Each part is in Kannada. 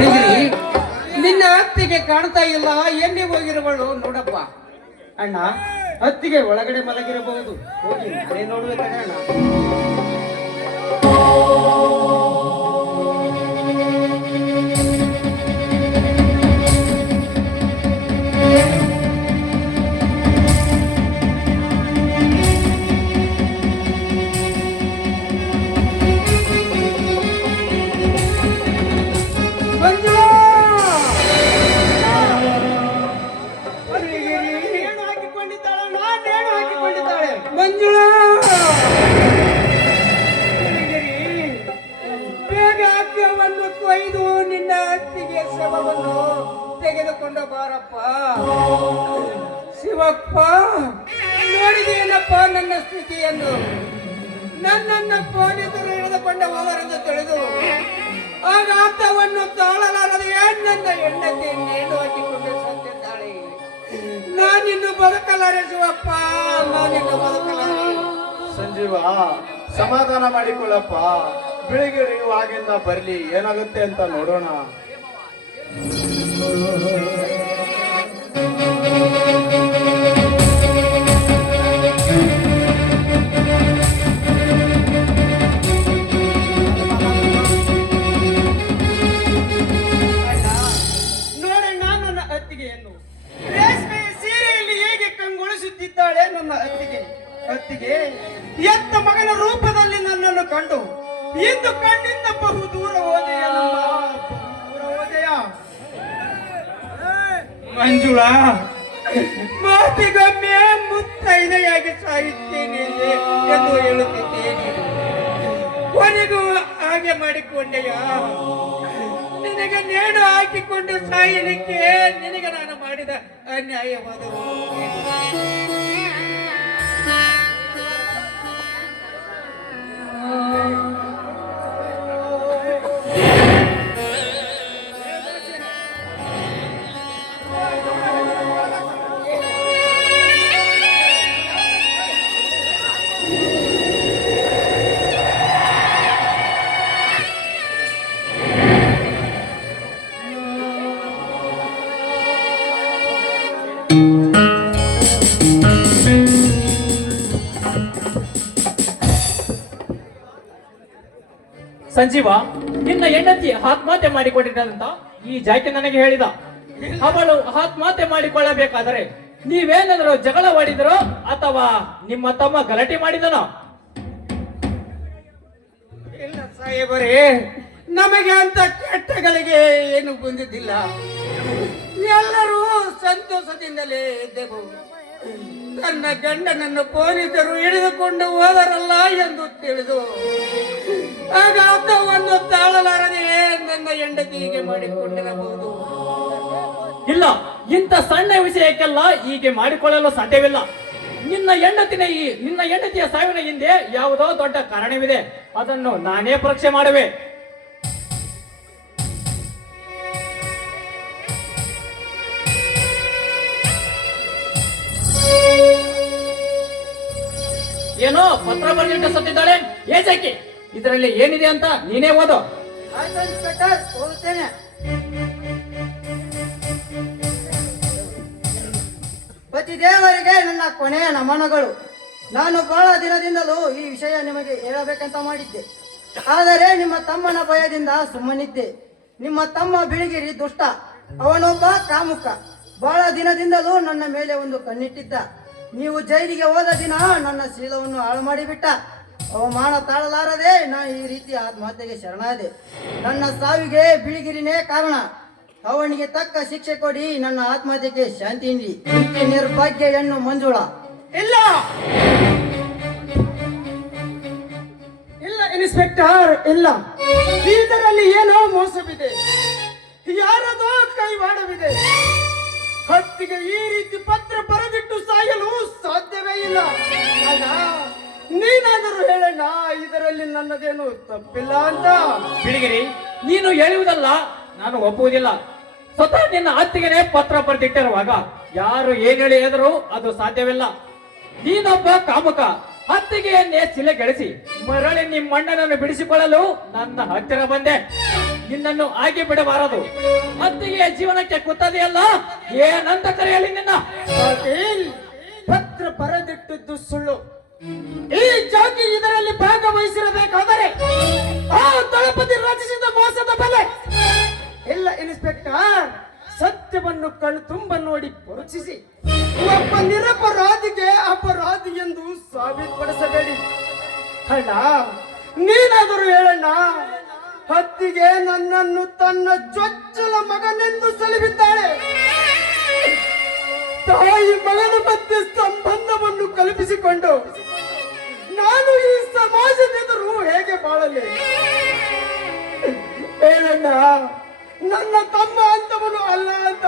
ಬಿಳಿಗಿರಿ, ನಿನ್ನ ಅತ್ತಿಗೆ ಕಾಣ್ತಾ ಇಲ್ಲ, ಎಲ್ಲಿ ಹೋಗಿರುವಳು ನೋಡಪ್ಪ. ಅಣ್ಣ, ಹತ್ತಿಗೆ ಒಳಗಡೆ ಮಲಗಿರಬಹುದು, ಹೋಗಿ ನಾನೇ ನೋಡ್ಬೇಕಣ್ಣ. ಮಂಜುಳಾ, ಬೇಗ ಹಗ್ಗವನ್ನು ಕೊಯ್ದು ನಿನ್ನ ಅತ್ತಿಗೆ ಶವವನ್ನು ತೆಗೆದುಕೊಂಡು ಬಾರಪ್ಪ. ಶಿವಪ್ಪ, ನೋಡಿದೇನಪ್ಪ ನನ್ನ ಸ್ಥಿತಿಯನ್ನು? ನನ್ನನ್ನು ಪೊಲೀಸರು ಹಿಡಿದುಕೊಂಡು ಹೋಗರೆಂದು ತಿಳಿದು ಆಘಾತವನ್ನು ತಾಳಲಾರದೆ ನನ್ನ ಹೆಂಡತಿ ನೇಣು ಹಾಕಿಕೊಂಡು ಸತ್ತಿದ್ದಾಳೆ. ನಾನಿನ್ನು ಬದುಕಲಾರೆ ಶಿವಪ್ಪ, ನಾನಿನ್ನು ಬದುಕಲಾರೆ. ಸಂಜೀವ, ಸಮಾಧಾನ ಮಾಡಿಕೊಳ್ಳಪ್ಪ. ಬಿಳಿಗಿರಿ ಆಗಿಂದ ಬರ್ಲಿ, ಏನಾಗುತ್ತೆ ಅಂತ ನೋಡೋಣ. ನೋಡಣ್ಣ, ನನ್ನ ಅತ್ತಿಗೆಯನ್ನು ರೇಷ್ಮೆ ಸೀರೆಯಲ್ಲಿ ಹೇಗೆ ಕಂಗೊಳಿಸುತ್ತಿದ್ದಾಳೆ ನನ್ನ ಅತ್ತಿಗೆ. ಅತ್ತಿಗೆ ಎತ್ತ ಮಗನ ರೂಪದಲ್ಲಿ ನನ್ನನ್ನು ಕಂಡು ಇಂದು ಕಣ್ಣಿಂದ ಬಹು ದೂರ ಹೋದೆಯ, ದೂರ ಹೋದೆಯ. ಮಂಜುಳಾ, ಮಾತಿಗೊಮ್ಮೆ ಮುತ್ತೈದೆಯಾಗಿ ಸಾಯುತ್ತೇನೆ ಎಂದು ಹೇಳುತ್ತಿದ್ದೇನೆ, ಕೊನೆಗೂ ಹಾಗೆ ಮಾಡಿಕೊಂಡೆಯ. ನಿನಗೆ ನೇಣು ಹಾಕಿಕೊಂಡು ಸಾಯಲಿಕ್ಕೆ ನಿನಗೆ ನಾನು ಮಾಡಿದ ಅನ್ಯಾಯವಾದ ಸಂಜೀವ, ನಿನ್ನ ಹೆಂಡತಿ ಆತ್ಮಹತ್ಯೆ ಮಾಡಿಕೊಂಡಿದ್ದಂತ ಈ ಜಾಕಿ ನನಗೆ ಹೇಳಿದ. ಅವಳು ಆತ್ಮಹತ್ಯೆ ಮಾಡಿಕೊಳ್ಳಬೇಕಾದರೆ ನೀವೇನಾದರೂ ಜಗಳವಾಡಿದರೋ ಅಥವಾ ನಿಮ್ಮ ತಮ್ಮ ಗಲಾಟೆ ಮಾಡಿದನೋ? ಇಲ್ಲ ಸಾಹೇಬರೇ, ನಮಗೆ ಅಂತ ಕೆಟ್ಟಗಳಿಗೆ ಏನು ಬಂದಿದ್ದಿಲ್ಲ. ಎಲ್ಲರೂ ಸಂತೋಷದಿಂದಲೇ ಇದ್ದೆವು. ತನ್ನ ಗಂಡನನ್ನು ಪೊಲೀಸರು ಹಿಡಿದುಕೊಂಡು ಹೋದರಲ್ಲ ಎಂದು ತಿಳಿದು ಆಘಾತವನ್ನು ತಾಳಲಾರದೆ ನನ್ನ ಹೆಂಡತಿಗೆ ಮಾಡಿಕೊಂಡಿರಬಹುದು. ಇಲ್ಲ, ಇಂಥ ಸಣ್ಣ ವಿಷಯಕ್ಕೆಲ್ಲ ಹೀಗೆ ಮಾಡಿಕೊಳ್ಳಲು ಸಾಧ್ಯವಿಲ್ಲ. ನಿನ್ನ ಹೆಂಡತಿಯ ಸಾವಿನ ಹಿಂದೆ ಯಾವುದೋ ದೊಡ್ಡ ಕಾರಣವಿದೆ. ಅದನ್ನು ನಾನೇ ಪರೀಕ್ಷೆ ಮಾಡುವೆ. ಏನೋ ಪತ್ರ ಬರೆದಿಟ್ಟು ಸತ್ತಿದ್ದಾಳೆ. ಏಜಾಕಿ, ಇದರಲ್ಲಿ ಏನಿದೆ ಅಂತ ನೀನೇ ಓದು. ಪತಿದೇವರಿಗೆ ನನ್ನ ಕೊನೆಯ ನಮನಗಳು. ನಾನು ಬಹಳ ದಿನದಿಂದಲೂ ಈ ವಿಷಯ ನಿಮಗೆ ಹೇಳಬೇಕಂತ ಮಾಡಿದ್ದೆ, ಆದರೆ ನಿಮ್ಮ ತಮ್ಮನ ಭಯದಿಂದ ಸುಮ್ಮನಿದ್ದೆ. ನಿಮ್ಮ ತಮ್ಮ ಬಿಳಿಗಿರಿ ದುಷ್ಟ, ಅವನೊಬ್ಬ ಕಾಮುಕ. ಬಹಳ ದಿನದಿಂದಲೂ ನನ್ನ ಮೇಲೆ ಒಂದು ಕಣ್ಣಿಟ್ಟಿದ್ದ. ನೀವು ಜೈಲಿಗೆ ಹೋದ ದಿನ ನನ್ನ ಶೀಲವನ್ನು ಹಾಳು ಮಾಡಿಬಿಟ್ಟ. ಅವಮಾನ ತಾಳಲಾರದೆ ನಾ ಈ ರೀತಿ ಆತ್ಮಹತ್ಯೆಗೆ ಶರಣಾದೆ. ನನ್ನ ಸಾವಿಗೆ ಬಿಳಿಗಿರಿನೇ ಕಾರಣ. ಅವನಿಗೆ ತಕ್ಕ ಶಿಕ್ಷೆ ಕೊಡಿ, ನನ್ನ ಆತ್ಮಹತ್ಯೆಗೆ ಶಾಂತಿ ನೀಡಿ. ಇಂತಿ ನಿರ್ಭಾಗ್ಯ ಹೆಣ್ಣು ಮಂಜುಳಾ. ಇಲ್ಲ ಇಲ್ಲ ಇನ್ಸ್ಪೆಕ್ಟರ್, ಇಲ್ಲ, ಇದರಲ್ಲಿ ಏನೋ ಮೋಸವಿದೆ, ಯಾರದೋ ಕೈವಾಡವಿದೆ. ಹತ್ತಿಗೆ ಈ ರೀತಿ ಪತ್ರ ಬರೆದಿಟ್ಟು ಸಾಯಲು ಸಾಧ್ಯವೇ ಇಲ್ಲ. ಅಣ್ಣ, ನೀನಾದರೂ ಹೇಳಣ್ಣ, ಇದರಲ್ಲಿ ನನ್ನದೇನು ತಪ್ಪಿಲ್ಲ ಅಂತ. ಬಿಳಿಗಿರಿ, ನೀನು ಹೇಳುವುದಲ್ಲ ನಾನು ಒಪ್ಪುವುದಿಲ್ಲ. ಸ್ವತಃ ನಿನ್ನ ಅತ್ತಿಗೆನೇ ಪತ್ರ ಬರೆದಿಟ್ಟಿರುವಾಗ ಯಾರು ಏನ್ ಹೇಳಿದ್ರು ಅದು ಸಾಧ್ಯವಿಲ್ಲ. ನೀನೊಬ್ಬ ಕಾಮುಕ. ಅತ್ತಿಗೆಯನ್ನೇ ಸಿಲೆಗೆಳಿಸಿ ಮರಳಿ ನಿಮ್ಮಣ್ಣನನ್ನು ಬಿಡಿಸಿಕೊಳ್ಳಲು ನನ್ನ ಹತ್ತಿರ ಬಂದೆ. ನಿನ್ನನ್ನು ಆಗಿ ಬಿಡಬಾರದು. ಅತ್ತಿಗೆಯ ಜೀವನಕ್ಕೆ ಕೂತದೆಯಲ್ಲ, ಏನಂತ ಕರೆಯಲಿ ನಿನ್ನ? ಪಾಟೀಲ್, ಪತ್ರ ಬರೆದಿಟ್ಟದ್ದು ಸುಳ್ಳು. ಈ ಜಾತಿ ಇದರಲ್ಲಿ ಭಾಗವಹಿಸಿರಬೇಕಾದರೆ ಆ ದಳಪತಿ ರಚಿಸಿದ ಮೋಸದ ಬೆಲೆ ಇಲ್ಲ. ಇನ್ಸ್ಪೆಕ್ಟರ್, ಸತ್ಯವನ್ನು ಕಣ್ಣು ತುಂಬ ನೋಡಿ ಪರೀಕ್ಷಿಸಿ ಒಬ್ಬ ನಿರಪರಾಧಿಗೆ ಅಪರಾಧಿ ಎಂದು ಸಾಬೀತುಪಡಿಸಬೇಡಿ. ಅಣ್ಣ, ನೀನಾದರೂ ಹೇಳಣ್ಣ, ಹತ್ತಿಗೆ ನನ್ನನ್ನು ತನ್ನ ಚೊಚ್ಚಲ ಮಗನೆಂದು ಸೆಳೆದಿದ್ದಾಳೆ. ತಾಯಿ ಮಗನ ಮಧ್ಯೆ ಸಂಬಂಧವನ್ನು ಕಲ್ಪಿಸಿಕೊಂಡು ನಾನು ಈ ಸಮಾಜದೆದುರು ಹೇಗೆ ಬಾಳಲಿ? ಹೇಳಣ್ಣ, ನನ್ನ ತಮ್ಮ ಅಂತವನು ಅಲ್ಲ ಅಂತ.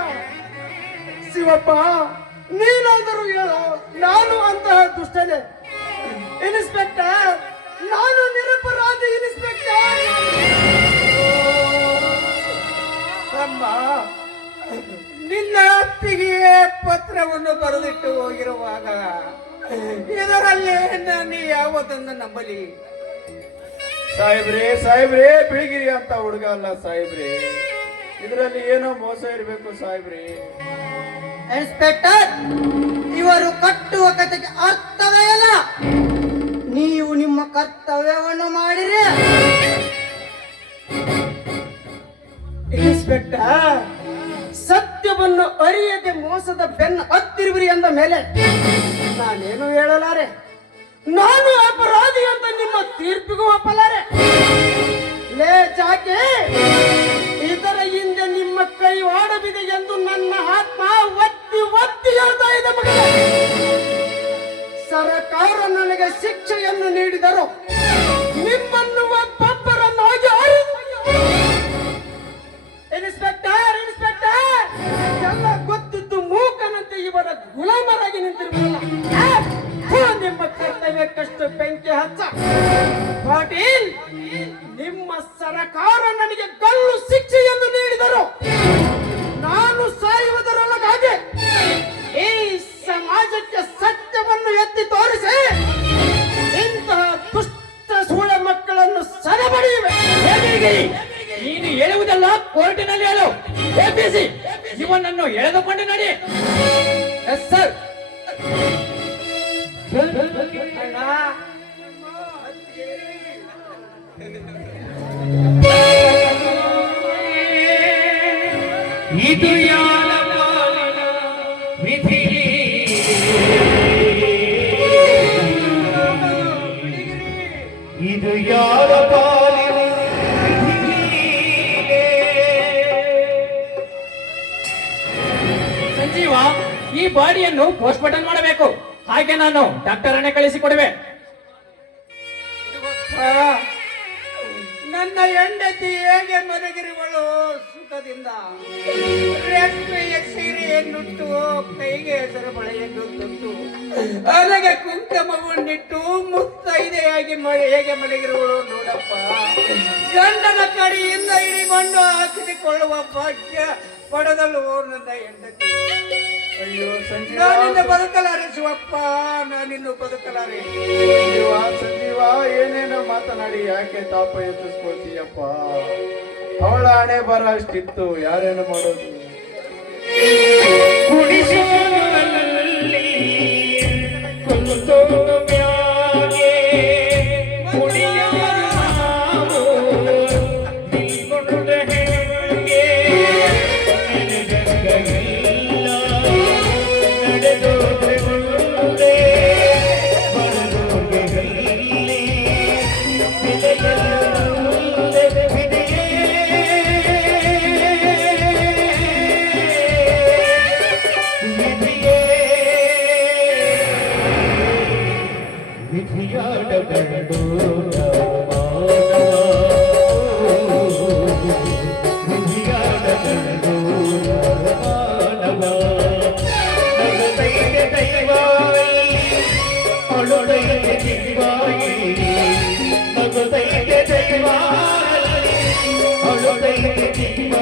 ಶಿವಪ್ಪ, ನೀನಾದರೂ ಹೇಳು, ನಾನು ಅಂತಹ ದುಷ್ಟನೇ? ಇನ್ಸ್ಪೆಕ್ಟರ್, ನಾನು ನಿರಪರಾಧಿ ಇನ್ಸ್ಪೆಕ್ಟರ್. ಅಮ್ಮ, ನಿನ್ನ ಅತ್ತಿಗೆ ಪತ್ರವನ್ನು ಬರೆದಿಟ್ಟು ಹೋಗಿರುವಾಗ ಇದರಲ್ಲಿ ನಾನು ಯಾವುದನ್ನು ನಂಬಲಿ? ಸಾಹೇಬ್ರೇ, ಬಿಳಿಗಿರಿ ಅಂತ ಹುಡುಗ ಅಲ್ಲ ಸಾಹೇಬ್ರೆ. ಇದರಲ್ಲಿ ಏನೋ ಮೋಸ ಇರಬೇಕು ಸಾಹೇಬ್ರೆ. ಇನ್ಸ್ಪೆಕ್ಟರ್, ಇವರು ಕಟ್ಟುವ ಕಥೆಗೆ ಅರ್ಥವೇ ಇಲ್ಲ. ನೀವು ನಿಮ್ಮ ಕರ್ತವ್ಯವನ್ನು ಮಾಡಿರಿ. ಇನ್ಸ್ಪೆಕ್ಟರ್, ಸತ್ಯವನ್ನು ಅರಿಯದೆ ಮೋಸದ ಬೆನ್ನು ಹತ್ತಿರುವಿರಿ ಅಂದ ಮೇಲೆ ನಾನೇನು ಹೇಳಲಾರೆ. ನಾನು ಅಪರಾಧಿ ಅಂತ ನಿಮ್ಮ ತೀರ್ಪಿಗೂ ಒಪ್ಪಲಾರೆ. ಲೇ ಚಾಕೆ, ಇದರ ಹಿಂದೆ ನಿಮ್ಮ ಕೈವಾಡವಿದೆ ಎಂದು ನನ್ನ ಆತ್ಮ ಒತ್ತಿ ಒತ್ತಿ ಹೇಳ್ತಾ ಇದೆ ಮಗನೇ. ಸರ್ಕಾರ ನನಗೆ ಶಿಕ್ಷೆಯನ್ನು ನೀಡಿದರು, ನಿಮ್ಮನ್ನು ಒಬ್ಬೊಬ್ಬರನ್ನಾಗಿ ಇನ್ಸ್ಪೆಕ್ಟರ್, ಎಲ್ಲ ಗೊತ್ತಿದ್ದು ಮೂಕನಂತೆ ಇವರ ಗುಲಾಮರಾಗಿ ನಿಂತಿರಲಿಲ್ಲ. ನಿಮ್ಮ ಕರ್ತವ್ಯಕ್ಕಷ್ಟು ಬೆಂಕಿ ಹಚ್ಚ. ಪಾಟೀಲ್, ನಿಮ್ಮ ಸರ್ಕಾರ ನನಗೆ ಗಲ್ಲು ಶಿಕ್ಷೆಯನ್ನು ನೀಡಿದರು. ನಾನು ಸಾಯುವುದರೊಳಗಾಗಿ ಈ ಸಮಾಜಕ್ಕೆ ಸತ್ಯವನ್ನು ಎತ್ತಿ ತೋರಿಸಿ ಇಂತಹ ದುಷ್ಟ ಸೂಳ ಮಕ್ಕಳನ್ನು ಸದಬಡಿಯುವೆ. ನೀನು ಹೇಳುವುದಲ್ಲ, ಕೋರ್ಟಿನಲ್ಲಿ ಹೇಳು. ಎಪಿಸಿ ಇವನನ್ನು ಎಳೆದುಕೊಂಡು ನಡಿ. Yes sir. ಇದು ಯಾರ ಪಾಲಿನ ವಿಧಿ? ಇದು ಯಾರ ಪಾಲಿನ ಸಂಜೀವ, ಈ ಬಾಡಿಯನ್ನು ಪೋಸ್ಟ್ ಮಾರ್ಟಮ್ ಮಾಡಬೇಕು. ಹಾಗೆ ನಾನು ಡಾಕ್ಟರ್ ಅನ್ನೇ ಕಳಿಸಿಕೊಡುವೆ. ನನ್ನ ಹೆಂಡತಿ ಹೇಗೆ ಮಲಗಿರುವಳು ಸುಖದಿಂದ. ರೇಷ್ಮೆಯ ಸೀರೆಯನ್ನುಟ್ಟು, ಕೈಗೆ ಹೆಸರು ಬಳೆಯನ್ನು ತೊಟ್ಟು, ಅದಕ್ಕೆ ಕುಂಕುಮವನ್ನಿಟ್ಟು ಮುತ್ತೈದೆಯಾಗಿ ಹೇಗೆ ಮಲಗಿರುವಳು ನೋಡಪ್ಪ. ಗಂಡನ ಕಡೆಯಿಂದ ಹಿಡಿಕೊಂಡು ಹಾಕಿಸಿಕೊಳ್ಳುವ ಭಾಗ್ಯ ಪಡೆದಳು ನನ್ನ ಹೆಂಡತಿ. ಅಯ್ಯೋ ಸಂಜೀವ, ನಾನಿನ್ನ ಬದುಕಲಾರೆ ಶಿವಪ್ಪ, ನಾನಿನ್ನು ಬದುಕಲಾರೆ. ಸಂಜೀವ, ಏನೇನೋ ಮಾತನಾಡಿ ಯಾಕೆ ತಾಪ ಎತ್ತಿಸ್ಕೊಳ್ತೀಯಪ್ಪ? ಅವಳ ಹಣೆ ಬರ ಅಷ್ಟಿತ್ತು, ಯಾರೇನು ಮಾಡೋದು? Hallelujah.